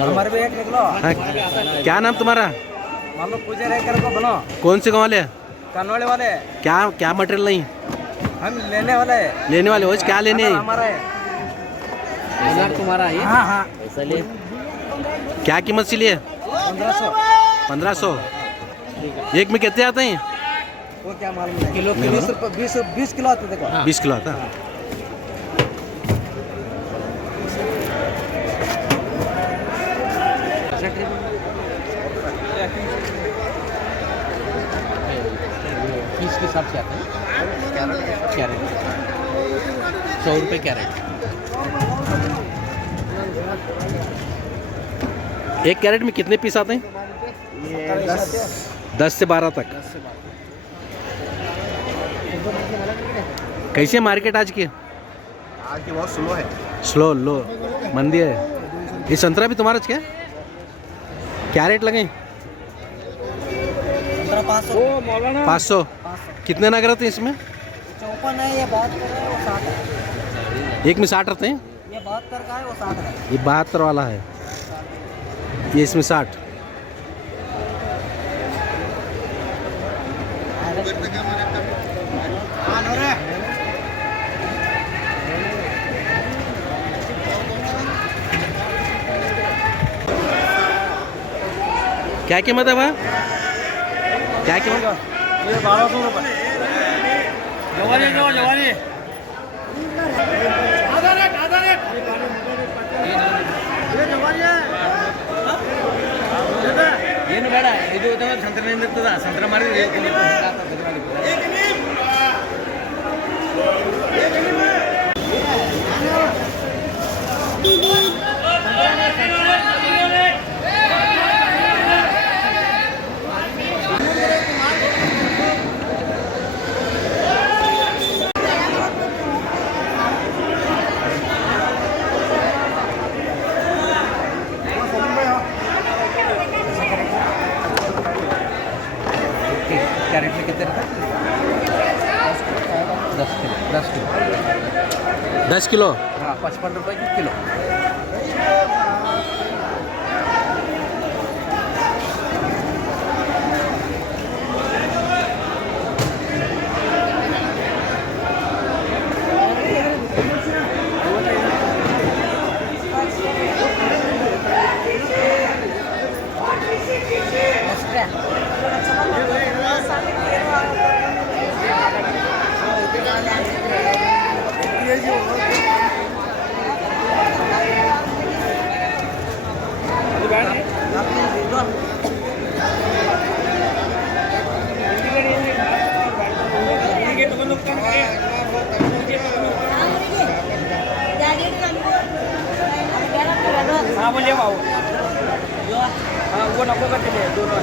हमारे भी एक निकलो। क्या नाम तुम्हारा? मान लो पुजारी कर को बनो। कौन से गाँव वाले? कनौले वाले। क्या क्या मटेरियल नहीं? हम लेने वाले। लेने वाले हो? क्या लेने हैं? हमारा है। तुम्हारा है? हाँ हाँ। ऐसा ले। क्या कीमत से लिए? 1500। 1500। एक में कितने आते हैं? वो क्या मालूम है? किलो 20 किलो आते देखो। 20 किलो आता। पीस के हिसाब से आता है। कैरेट 100 रुपये कैरेट। एक कैरेट में कितने पीस आते हैं? 10 से 12 तक। कैसे मार्केट आज की? आज की बहुत स्लो है। स्लो लो मंदी है। ये संतरा भी तुम्हारा क्या? क्या रेट लगे? 500। 500। कितने नग रहते हैं इसमें? 54 है, ये 72 है, वो 60 है। एक में 60 रहते हैं। ये 72 का है, वो 60 है। ये 72 वाला है, ये इसमें 60। क्या कीमत है भाई? क्या कीमत? ये 1200 रुपये। जवानी ಏನು ಬೇಡ, ಇದು ಸಂತ್ರನಿಂದ ಇರ್ತದ. ಸಂತ್ರ ಮಾಡಿದ್ರೆ कैरेट में कितने रहता है? 10 किलो। 10 किलो। हाँ, 55 रुपये की किलो। हाँ बोलिए भाऊ। हाँ वो नको करते दोनों।